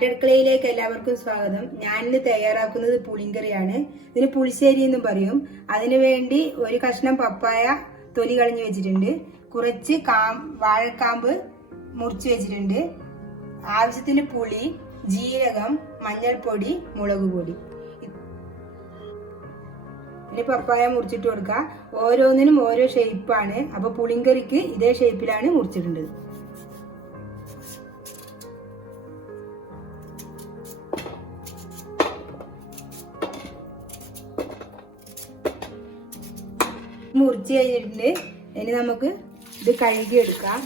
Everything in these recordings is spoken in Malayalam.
നാട്ടടുക്കളയിലേക്ക് എല്ലാവർക്കും സ്വാഗതം. ഞാൻ ഇന്ന് തയ്യാറാക്കുന്നത് പുളിങ്കറിയാണ്. ഇതിന് പുളിശ്ശേരി എന്നും പറയും. അതിനുവേണ്ടി ഒരു കഷ്ണം പപ്പായ തൊലി കളഞ്ഞു വെച്ചിട്ടുണ്ട്. കുറച്ച് വാഴക്കാമ്പ് മുറിച്ച് വെച്ചിട്ടുണ്ട്. ആവശ്യത്തിന് പുളി, ജീരകം, മഞ്ഞൾപ്പൊടി, മുളക് പൊടി. ഇനി പപ്പായ മുറിച്ചിട്ട് കൊടുക്കുക. ഓരോന്നിനും ഓരോ ഷേപ്പാണ്. അപ്പൊ പുളിങ്കറിക്ക് ഇതേ ഷേപ്പിലാണ് മുറിച്ചിട്ടുള്ളത്. മുറിച്ച് കഴിഞ്ഞിട്ടുണ്ട്. ഇനി നമുക്ക് ഇത് കഴുകി എടുക്കാം.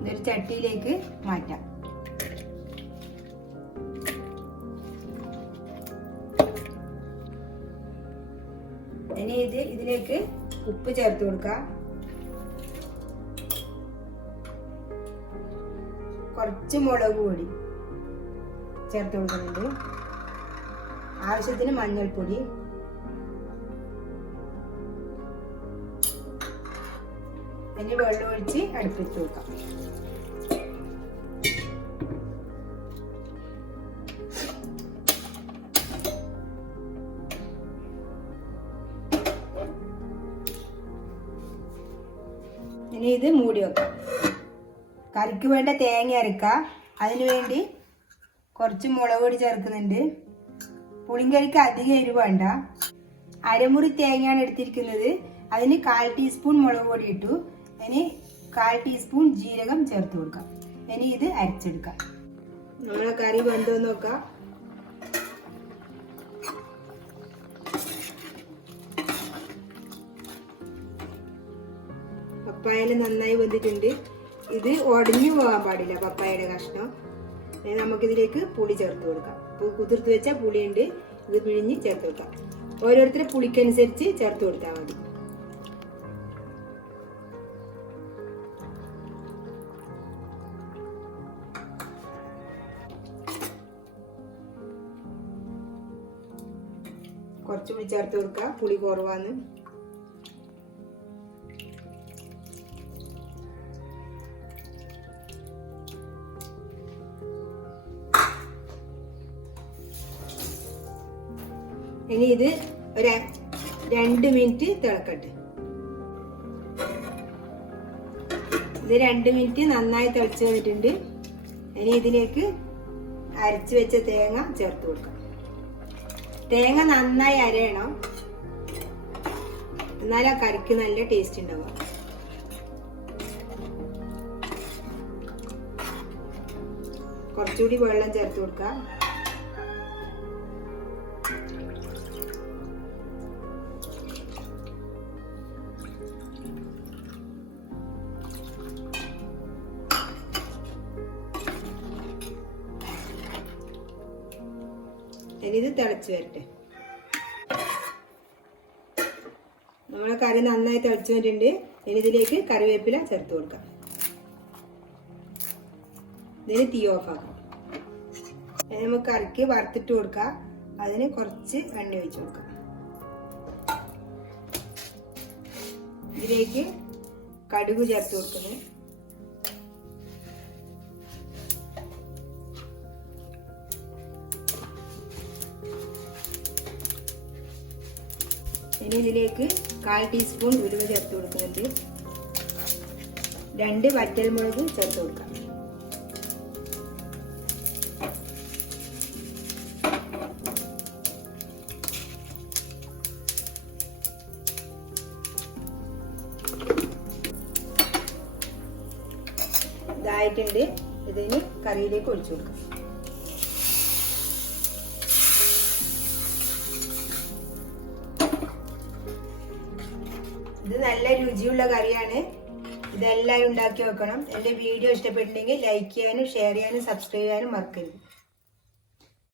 ഇതൊരു ചട്ടിയിലേക്ക് മാറ്റാം. ഇനി ഇതിലേക്ക് ഉപ്പ് ചേർത്ത് കൊടുക്കാം. കുറച്ച് മുളക് പൊടി ചേർത്ത് കൊടുക്കുന്നുണ്ട്. ആവശ്യത്തിന് മഞ്ഞൾപ്പൊടി, ഇനി വെള്ളം ഒഴിച്ച് അടുപ്പിച്ച് വെക്കാം. ഇനി ഇത് മൂടി വെക്കാം. കറിക്ക് വേണ്ട തേങ്ങ അരക്കാം. അതിനുവേണ്ടി കുറച്ച് മുളക് പൊടി ചേർക്കുന്നുണ്ട്. പുളിങ്കറിക്ക് അധികം എരിവ് വേണ്ട. അരമുറി തേങ്ങയാണ് എടുത്തിരിക്കുന്നത്. അതിന് 1/4 ടീസ്പൂൺ മുളക് പൊടി ഇട്ടു. ഇനി 1/4 ടീസ്പൂൺ ജീരകം ചേർത്ത് കൊടുക്കാം. ഇനി ഇത് അരച്ചെടുക്കാം. നമ്മളെ കറി വെന്തോ നോക്കാം. പപ്പായയിൽ നന്നായി വെന്തിട്ടുണ്ട്. ഇത് ഉടഞ്ഞു പോകാൻ പാടില്ല പപ്പായയുടെ കഷ്ണം. നമുക്കിതിലേക്ക് പുളി ചേർത്ത് കൊടുക്കാം. കുതിർത്ത് വെച്ച പുളിയുണ്ട്, ഇത് പിഴിഞ്ഞ് ചേർത്ത് കൊടുക്കാം. ഓരോരുത്തരുടെ പുളിക്കനുസരിച്ച് ചേർത്ത് കൊടുത്താൽ മതി. കുറച്ച് പുളി ചേർത്ത് കൊടുക്കാം, പുളി കുറവാന്ന്. ഇനി ഇത് ഒരു 2 മിനിറ്റ് തിളക്കട്ടെ. ഇത് 2 മിനിറ്റ് നന്നായി തിളച്ച് വന്നിട്ടുണ്ട്. ഇനി ഇതിലേക്ക് അരച്ച് വെച്ച തേങ്ങ ചേർത്ത് കൊടുക്കാം. തേങ്ങ നന്നായി അരയണം, എന്നാലും ആ കറിക്ക് നല്ല ടേസ്റ്റ് ഉണ്ടാവും. കുറച്ചുകൂടി വെള്ളം ചേർത്ത് കൊടുക്കാം. ഇനി ഇത് തിളച്ച് വരട്ടെ. നമ്മളെ കറി നന്നായി തിളച്ച് വന്നിട്ടുണ്ട്. ഇനി ഇതിലേക്ക് കറിവേപ്പില ചേർത്ത് കൊടുക്കാം. ഇതിന് തീ ഓഫാക്കാം. നമുക്ക് കറിക്ക് വറുത്തിട്ട് കൊടുക്കാം. അതിന് കുറച്ച് എണ്ണ ഒഴിച്ച് കൊടുക്കാം. ഇതിലേക്ക് കടുക് ചേർത്ത് കൊടുക്കുന്നു. ഇനി ഇതിലേക്ക് 1/4 ടീസ്പൂൺ ഉലുവ ചേർത്ത് കൊടുക്കുന്നുണ്ട്. 2 വറ്റൽമുളക് ചേർത്ത് കൊടുക്കാം. ഇതായിട്ടുണ്ട്. ഇതിന് കറിയിലേക്ക് ഒഴിച്ചു കൊടുക്കാം. ഇത് നല്ല രുചിയുള്ള കറിയാണ്. ഇതെല്ലാവരും ഉണ്ടാക്കി വെക്കണം. എൻ്റെ വീഡിയോ ഇഷ്ടപ്പെട്ടില്ലെങ്കിൽ ലൈക്ക് ചെയ്യാനും ഷെയർ ചെയ്യാനും സബ്സ്ക്രൈബ് ചെയ്യാനും മറക്കരുത്.